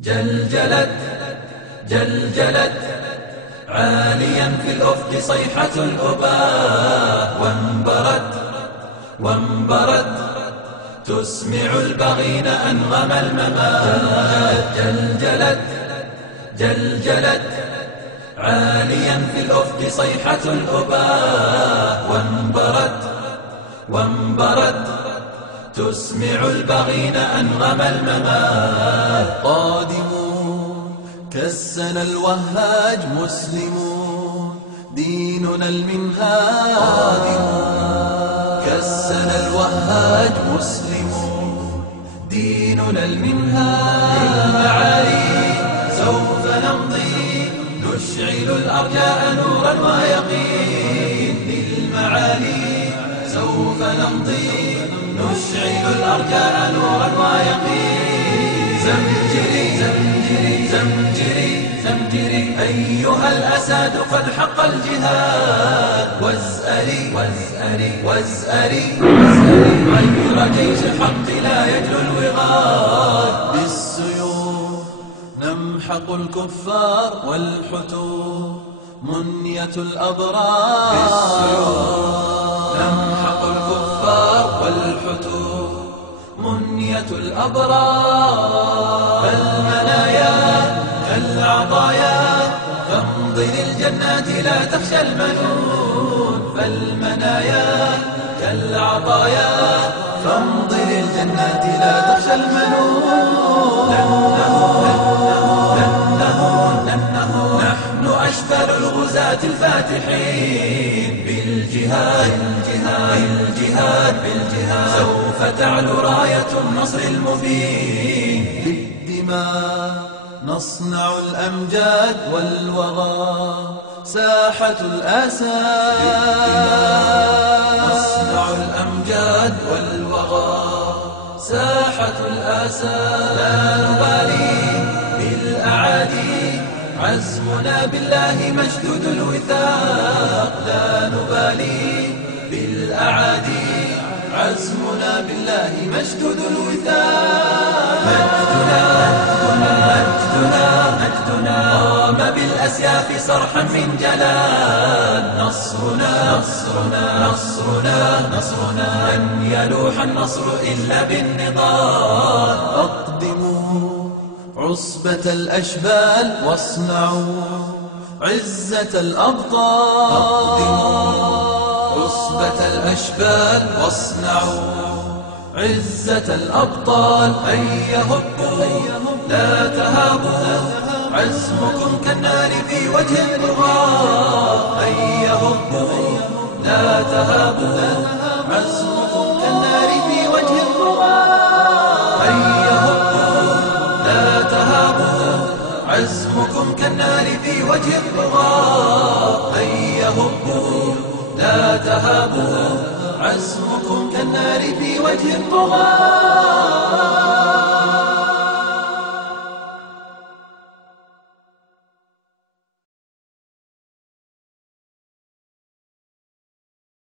جلجلت جلجلت عاليا في الأفق صيحة الأباء وانبرت تسمع البغين أنغم الممات. جلجلت جلجلت عاليا في الأفق صيحة الأباء وانبرت تسمع البغين أنغم الممات. قادمون كالسنا الوهاج مسلمون ديننا المنهاج. قادمون كالسنا الوهاج مسلمون ديننا المنهاج. للمعالي سوف نمضي نشعل الأرجاء نورا ويقين. للمعالي سوف نمضي نشعل الأرجاء نورا ويقين. زمجري زمجري زمجري زمجري أيها الأساد قد حق الجهاد. وازأري وازأري وازأري غير جيش الحق لا يجلو الوغاد. بالسيوف نمحق الكفار والحتوف منية الأبرار. بالسيوف نمحق الكفار والحتوف منية الأبرار. فالمنايا كالعطايا فامضي للجنات لا تخشى المنون. فالمنايا كالعطايا فامضي للجنات لا تخشى المنون. نحن أشبال الغزاة الفاتحين بالجهاد بالجهاد سوف تعلو راية النصر المبين. بالدماء نصنع الأمجاد والوغى ساحة الأسى. نصنع الأمجاد والوغى ساحة الأسى. لا نبالي بالأعادي عزمنا بالله مشدود الوثاق. لا نبالي بالأعادي عزمنا بالله مشدود الوثاق. مجدنا قام بالأسياف صرحا من جلال. نصرنا لن يلوح النصر إلا بالنضال. أقدموا عصبة الأشبال واصنعوا عزة الأبطال. أقدموا عصبة الأشبال واصنعوا عزة الأبطال. هيا هبوا لا تهابوا عزمكم كالنار في وجه الطغاة. هيا هبوا لا تهابوا عزمكم كالنار في وجه الطغاة. هيا هبوا لا تهابوا عزمكم كالنار في وجه الطغاة. هيا هبوا لا تهابوا عزمكم كالنار في وجه الطغاة.